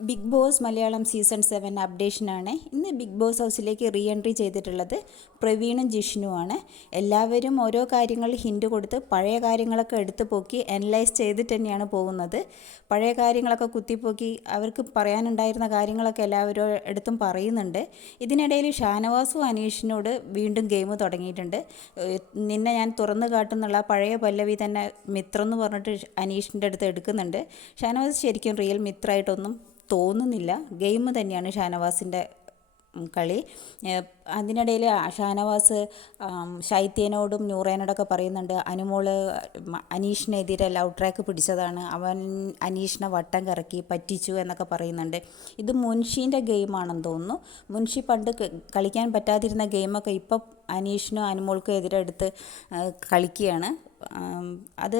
Big Boss Malayalam season 7 അപ്ഡേഷനാണ്. ഇന്ന് Bigg Boss ഹൗസിലേക്ക് റീ എൻട്രി ചെയ്തിട്ടുള്ളത് പ്രവീണും ജിഷ്ണുവാണ്. എല്ലാവരും ഓരോ കാര്യങ്ങൾ ഹിൻഡ് കൊടുത്ത് പഴയ കാര്യങ്ങളൊക്കെ എടുത്തു പോക്കി അനലൈസ് ചെയ്തിട്ട് തന്നെയാണ് പോകുന്നത്. പഴയ കാര്യങ്ങളൊക്കെ കുത്തിപ്പോക്കി അവർക്ക് പറയാനുണ്ടായിരുന്ന കാര്യങ്ങളൊക്കെ എല്ലാവരും അടുത്തും പറയുന്നുണ്ട്. ഇതിനിടയിൽ ഷാനവാസും അനീഷിനോട് വീണ്ടും ഗെയിം തുടങ്ങിയിട്ടുണ്ട്. നിന്നെ ഞാൻ തുറന്നു കാട്ടുന്നുള്ള പഴയ പല്ലവി തന്നെ മിത്രം എന്ന് പറഞ്ഞിട്ട് അനീഷിൻ്റെ അടുത്ത് എടുക്കുന്നുണ്ട്. ഷാനവാസ് ശരിക്കും റിയൽ മിത്രമായിട്ടൊന്നും തോന്നുന്നില്ല. ഗെയിം തന്നെയാണ് ഷാനവാസിൻ്റെ കളി. അതിനിടയിൽ ഷാനവാസ് ശൈത്യനോടും നൂറേനോടൊക്കെ പറയുന്നുണ്ട്, അനുമോള് അനീഷിനെതിരെ ലവ് ട്രാക്ക് പിടിച്ചതാണ്, അവൻ അനീഷിനെ വട്ടം കറക്കി പറ്റിച്ചു എന്നൊക്കെ പറയുന്നുണ്ട്. ഇത് മുൻഷീൻ്റെ ഗെയിമാണെന്ന് തോന്നുന്നു. മുൻഷി പണ്ട് കളിക്കാൻ പറ്റാതിരുന്ന ഗെയിമൊക്കെ ഇപ്പം അനീഷിനും അനുമോൾക്കും എതിരെ എടുത്ത് കളിക്കുകയാണ്. അത്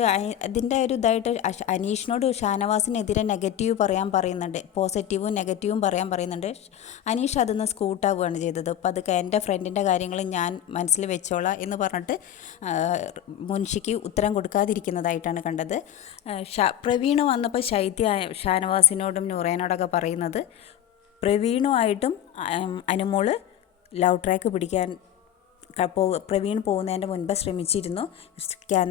അതിൻ്റെ ഒരു ഇതായിട്ട് അനീഷിനോട് ഷാനവാസിനെതിരെ നെഗറ്റീവ് പറയാൻ പറയുന്നുണ്ട്, പോസിറ്റീവും നെഗറ്റീവും പറയാൻ പറയുന്നുണ്ട്. അനീഷ് അതിൽ നിന്ന് സ്കൂട്ടാവുകയാണ് ചെയ്തത്. അപ്പോൾ അത് എൻ്റെ ഫ്രണ്ടിൻ്റെ കാര്യങ്ങൾ ഞാൻ മനസ്സിൽ വെച്ചോളാം എന്ന് പറഞ്ഞിട്ട് മുൻഷിക്ക് ഉത്തരം കൊടുക്കാതിരിക്കുന്നതായിട്ടാണ് കണ്ടത്. പ്രവീണ് വന്നപ്പോൾ ശൈത്യ ഷാനവാസിനോടും നൂറേനോടൊക്കെ പറയുന്നത് പ്രവീണുമായിട്ടും അനുമോള് ലവ് ട്രാക്ക് പിടിക്കാൻ പ്രവീൺ പോകുന്നതിൻ്റെ മുൻപ് ശ്രമിച്ചിരുന്നു.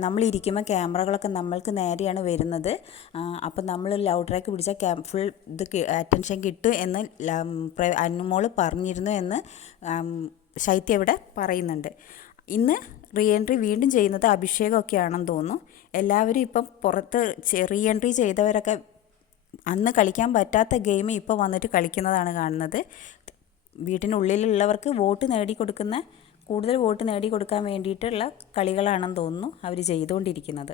നമ്മളിരിക്കുമ്പോൾ ക്യാമറകളൊക്കെ നമ്മൾക്ക് നേരെയാണ് വരുന്നത്. അപ്പം നമ്മൾ ലവ് ട്രാക്ക് പിടിച്ചാൽ ഫുൾ ഇത് അറ്റൻഷൻ കിട്ടും എന്ന് അനുമോള് പറഞ്ഞിരുന്നു എന്ന് ശൈത്യ ഇവിടെ പറയുന്നുണ്ട്. ഇന്ന് റീ എൻട്രി വീണ്ടും ചെയ്യുന്നത് അഭിഷേകമൊക്കെ ആണെന്ന് തോന്നുന്നു. എല്ലാവരും ഇപ്പം പുറത്ത് റീ എൻട്രി ചെയ്തവരൊക്കെ അന്ന് കളിക്കാൻ പറ്റാത്ത ഗെയിം ഇപ്പോൾ വന്നിട്ട് കളിക്കുന്നതാണ് കാണുന്നത്. വീട്ടിനുള്ളിലുള്ളവർക്ക് കൂടുതൽ വോട്ട് നേടിക്കൊടുക്കാൻ വേണ്ടിയിട്ടുള്ള കളികളാണെന്ന് തോന്നുന്നു അവർ ചെയ്തുകൊണ്ടിരിക്കുന്നത്.